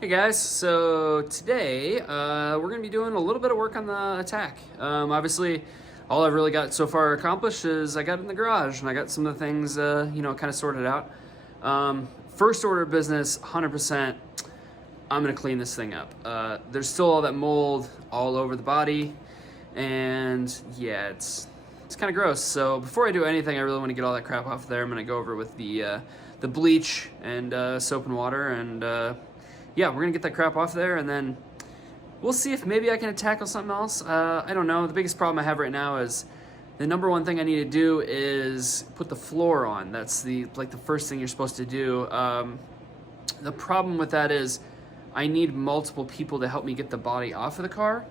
Hey guys, so today we're going to be doing a little bit of work on the attack. Obviously, all I've really got so far accomplished is I got it in the garage and I got some of the things, kind of sorted out. First order of business, 100%, I'm going to clean this thing up. There's still all that mold all over the body, and yeah, it's kind of gross. So before I do anything, I really want to get all that crap off there. I'm going to go over with the bleach and soap and water, and yeah, we're gonna get that crap off there, and then we'll see if maybe I can tackle something else. I don't know. The biggest problem I have right now is the number one thing I need to do is put the floor on. That's the first thing you're supposed to do. The problem with that is I need multiple people to help me get the body off of the car.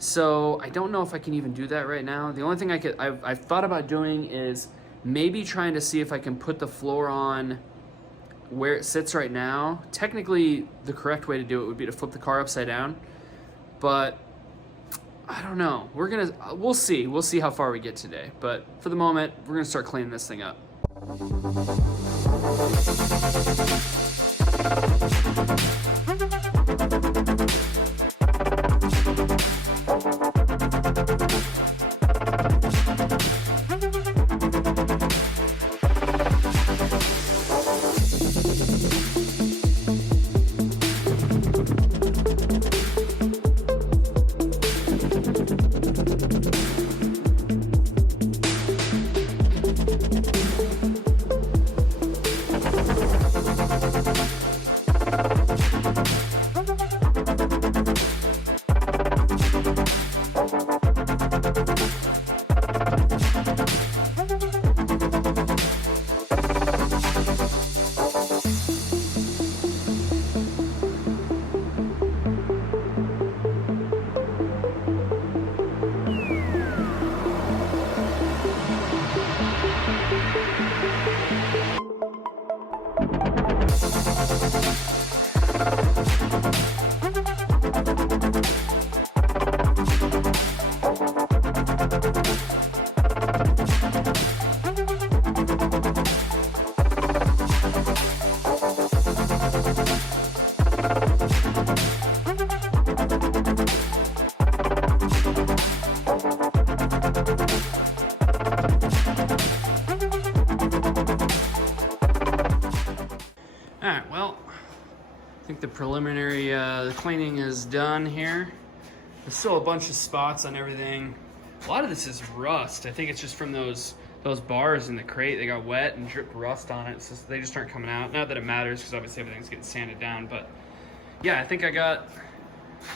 So I don't know if I can even do that right now. The only thing I've thought about doing is maybe trying to see if I can put the floor on where it sits right now. Technically, the correct way to do it would be to flip the car upside down, but I don't know. We'll see. We'll see how far we get today. But for the moment, we're gonna start cleaning this thing up. Alright, well, I think the preliminary cleaning is done here. There's still a bunch of spots on everything. A lot of this is rust. I think it's just from those bars in the crate. They got wet and dripped rust on it, so they just aren't coming out. Not that it matters, because obviously everything's getting sanded down, but yeah, I think I got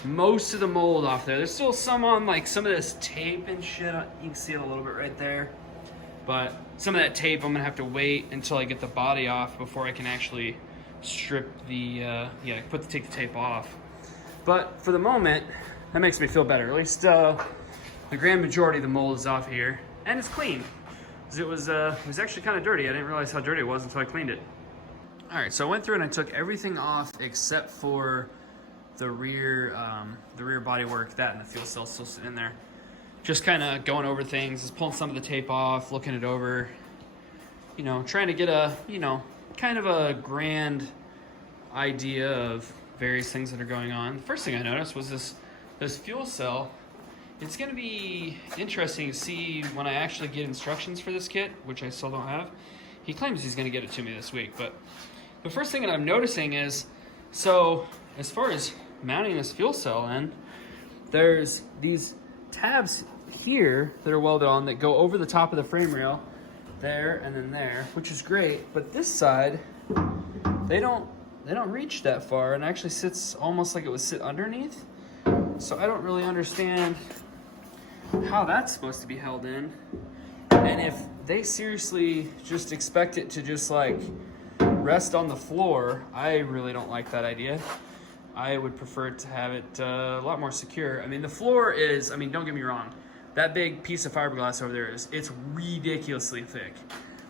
most of the mold off there. There's still some on like some of this tape and shit. You can see it a little bit right there. But some of that tape, I'm gonna have to wait until I get the body off before I can actually strip the, take the tape off. But for the moment, that makes me feel better. At least the grand majority of the mold is off here, and it's clean. 'Cause it was actually kind of dirty. I didn't realize how dirty it was until I cleaned it. All right, so I went through and I took everything off except for the rear body work. That and the fuel cell still sitting in there. Just kind of going over things, just pulling some of the tape off, looking it over, trying to get a, kind of a grand idea of various things that are going on. The first thing I noticed was this fuel cell. It's going to be interesting to see when I actually get instructions for this kit, which I still don't have. He claims he's going to get it to me this week, but the first thing that I'm noticing is, so as far as mounting this fuel cell in, there's these tabs here that are welded on that go over the top of the frame rail, there and then there, which is great. But this side, they don't reach that far, and actually sits almost like it would sit underneath. So I don't really understand how that's supposed to be held in, and if they seriously just expect it to just like rest on the floor, I really don't like that idea. I would prefer to have it a lot more secure. I mean, the floor is, don't get me wrong, that big piece of fiberglass over there it's ridiculously thick.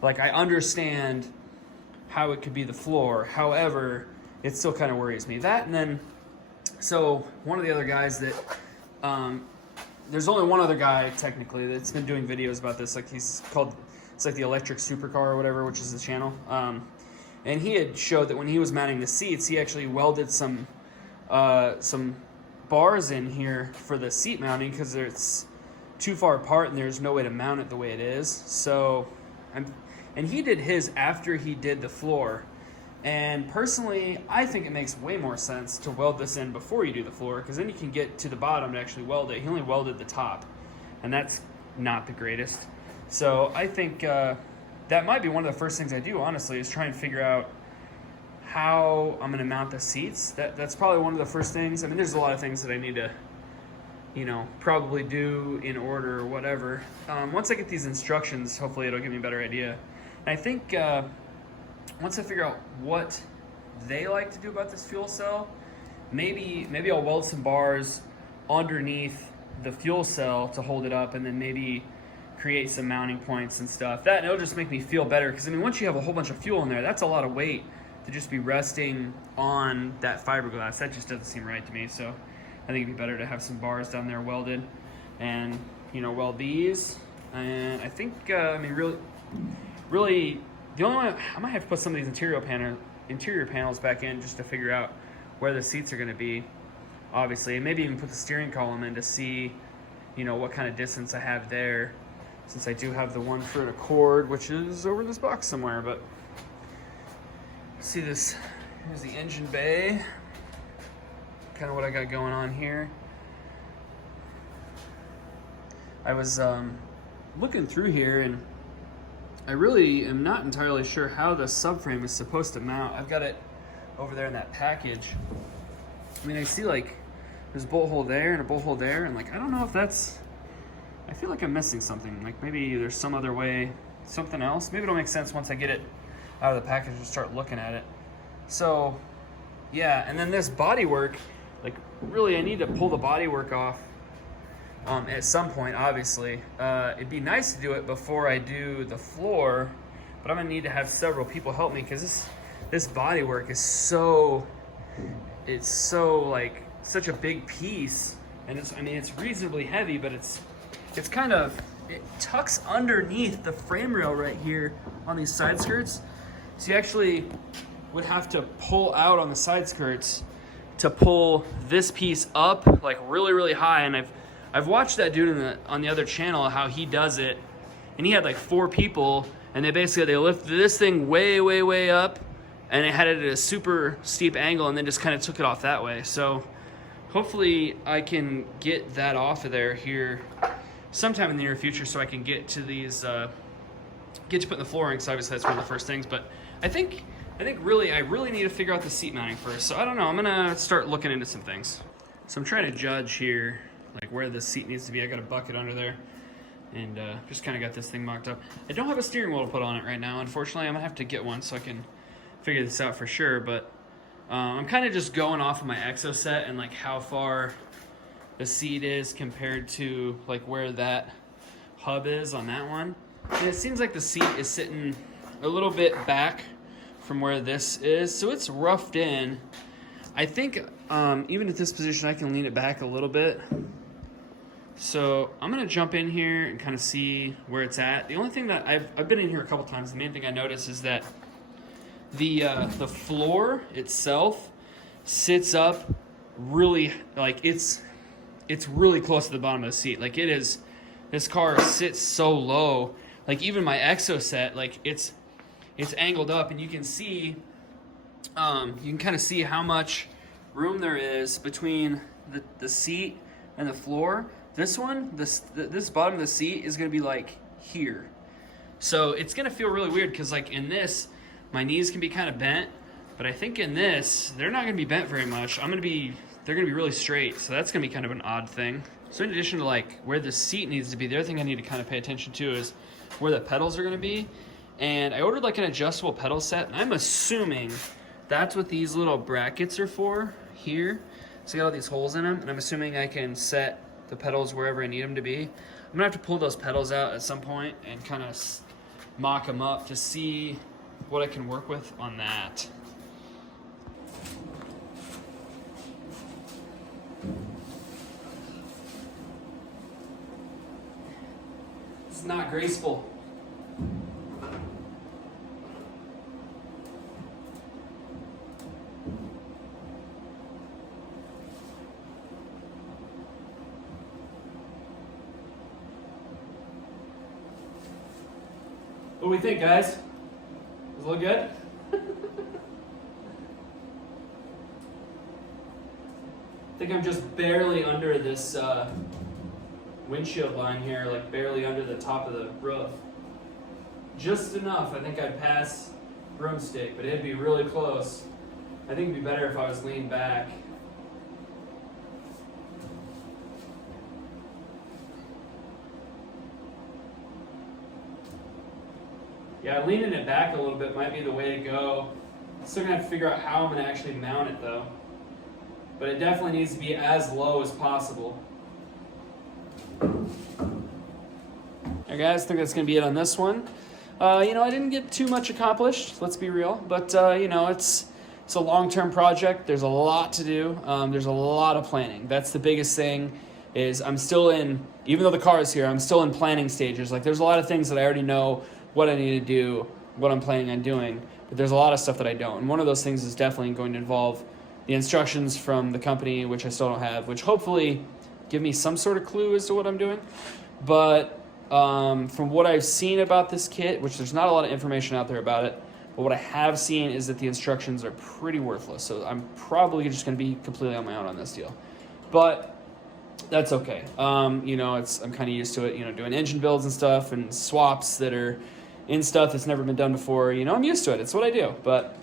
Like, I understand how it could be the floor, however, it still kind of worries me. That, and then, so one of the other guys that, there's only one other guy technically that's been doing videos about this, like it's like the electric Supercar or whatever, which is the channel. And he had showed that when he was mounting the seats, he actually welded some some bars in here for the seat mounting because it's too far apart and there's no way to mount it the way it is. So, and he did his after he did the floor. And personally, I think it makes way more sense to weld this in before you do the floor, because then you can get to the bottom to actually weld it. He only welded the top, and that's not the greatest. So I think that might be one of the first things I do, honestly, is try and figure out how I'm going to mount the seats. That's probably one of the first things. I mean, there's a lot of things that I need to, probably do in order or whatever. Once I get these instructions, hopefully it'll give me a better idea. And I think once I figure out what they like to do about this fuel cell, maybe I'll weld some bars underneath the fuel cell to hold it up, and then maybe create some mounting points and stuff. And it'll just make me feel better, because I mean, once you have a whole bunch of fuel in there, that's a lot of weight to just be resting on that fiberglass. That just doesn't seem right to me. So I think it'd be better to have some bars down there welded, and weld these. And I think really the only one, I might have to put some of these interior panels back in just to figure out where the seats are going to be, obviously, and maybe even put the steering column in to see what kind of distance I have there, since I do have the one foot Accord, which is over in this box somewhere. But see this, here's the engine bay, kind of what I got going on here. I was looking through here, and I really am not entirely sure how the subframe is supposed to mount. I've got it over there in that package. I mean, I see like there's a bolt hole there and a bolt hole there, and like I don't know if that's, I feel like I'm missing something. Like maybe there's some other way, something else. Maybe it'll make sense once I get it out of the package and start looking at it. So yeah, and then this bodywork, like really I need to pull the bodywork off at some point, obviously. It'd be nice to do it before I do the floor, but I'm gonna need to have several people help me, because this bodywork is so like such a big piece, and it's reasonably heavy, but it tucks underneath the frame rail right here on these side skirts. So you actually would have to pull out on the side skirts to pull this piece up like really, really high. And I've watched that dude on the other channel, how he does it, and he had like 4 people, and they lifted this thing way, way, way up, and it had it at a super steep angle, and then just kind of took it off that way. So hopefully I can get that off of there here sometime in the near future, so I can get to these, get to putting the flooring, because obviously that's one of the first things. But I think really I really need to figure out the seat mounting first. So I don't know, I'm gonna start looking into some things. So I'm trying to judge here, like where the seat needs to be. I got a bucket under there, and just kind of got this thing mocked up. I don't have a steering wheel to put on it right now, unfortunately. I'm gonna have to get one so I can figure this out for sure. But I'm kind of just going off of my Exoset and like how far the seat is compared to like where that hub is on that one. And it seems like the seat is sitting a little bit back from where this is, so it's roughed in. I think even at this position I can lean it back a little bit. So I'm gonna jump in here and kind of see where it's at. The only thing that I've been in here a couple times, the main thing I noticed is that the floor itself sits up really, like it's really close to the bottom of the seat. Like this car sits so low. Like even my Exoset, like it's angled up, and you can see, you can kind of see how much room there is between the seat and the floor. This bottom of the seat is gonna be like here. So it's gonna feel really weird, because like in this, my knees can be kind of bent, but I think in this, they're not gonna be bent very much. They're gonna be really straight. So that's gonna be kind of an odd thing. So in addition to like where the seat needs to be, the other thing I need to kind of pay attention to is where the pedals are gonna be. And I ordered like an adjustable pedal set, and I'm assuming that's what these little brackets are for here. So I got all these holes in them, and I'm assuming I can set the pedals wherever I need them to be. I'm gonna have to pull those pedals out at some point and kind of mock them up to see what I can work with on that. It's not graceful. What do we think, guys? Does it look good? I think I'm just barely under this windshield line here, like barely under the top of the roof. Just enough. I think I'd pass broomstick, but it'd be really close. I think it'd be better if I was leaned back. Yeah, leaning it back a little bit might be the way to go. I'm still gonna have to figure out how I'm gonna actually mount it though. But it definitely needs to be as low as possible. Alright guys, I think that's gonna be it on this one. I didn't get too much accomplished, let's be real. But it's a long-term project. There's a lot to do. There's a lot of planning. That's the biggest thing. Is I'm still in, even though the car is here, I'm still in planning stages. Like there's a lot of things that I already know what I need to do, what I'm planning on doing, but there's a lot of stuff that I don't. And one of those things is definitely going to involve the instructions from the company, which I still don't have, which hopefully give me some sort of clue as to what I'm doing. But from what I've seen about this kit, which there's not a lot of information out there about it, but what I have seen is that the instructions are pretty worthless. So I'm probably just going to be completely on my own on this deal. But that's okay. I'm kind of used to it, doing engine builds and stuff and swaps that are in stuff that's never been done before. I'm used to it. It's what I do. But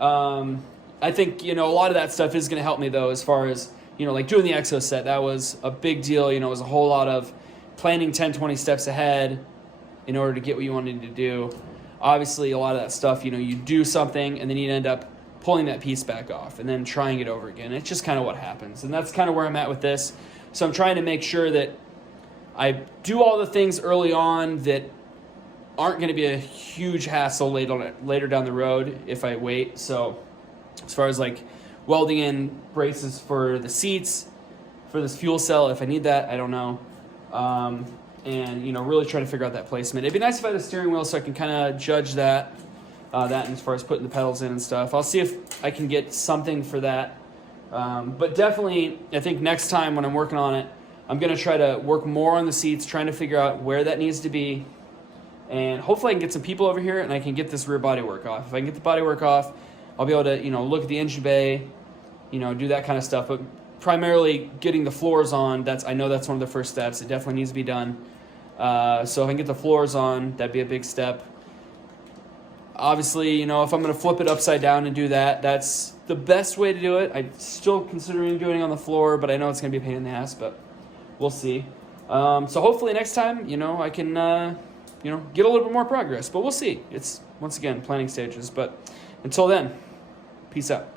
I think, a lot of that stuff is going to help me, though, as far as, like doing the exo set. That was a big deal. It was a whole lot of planning 10, 20 steps ahead in order to get what you wanted to do. Obviously, a lot of that stuff, you do something and then you end up pulling that piece back off and then trying it over again. It's just kind of what happens. And that's kind of where I'm at with this. So I'm trying to make sure that I do all the things early on that aren't going to be a huge hassle later down the road if I wait. So as far as like welding in braces for the seats, for this fuel cell, if I need that, I don't know. And really try to figure out that placement. It'd be nice if I had a steering wheel so I can kind of judge that and as far as putting the pedals in and stuff. I'll see if I can get something for that. But definitely, I think next time when I'm working on it, I'm going to try to work more on the seats, trying to figure out where that needs to be. And hopefully I can get some people over here and I can get this rear body work off. If I can get the body work off, I'll be able to, look at the engine bay, do that kind of stuff. But primarily getting the floors on, I know that's one of the first steps. It definitely needs to be done. So if I can get the floors on, that'd be a big step. Obviously, if I'm going to flip it upside down and do that, that's the best way to do it. I'm still considering doing it on the floor, but I know it's going to be a pain in the ass, but we'll see. So hopefully next time, I can, get a little bit more progress, but we'll see. It's, once again, planning stages. But until then, peace out.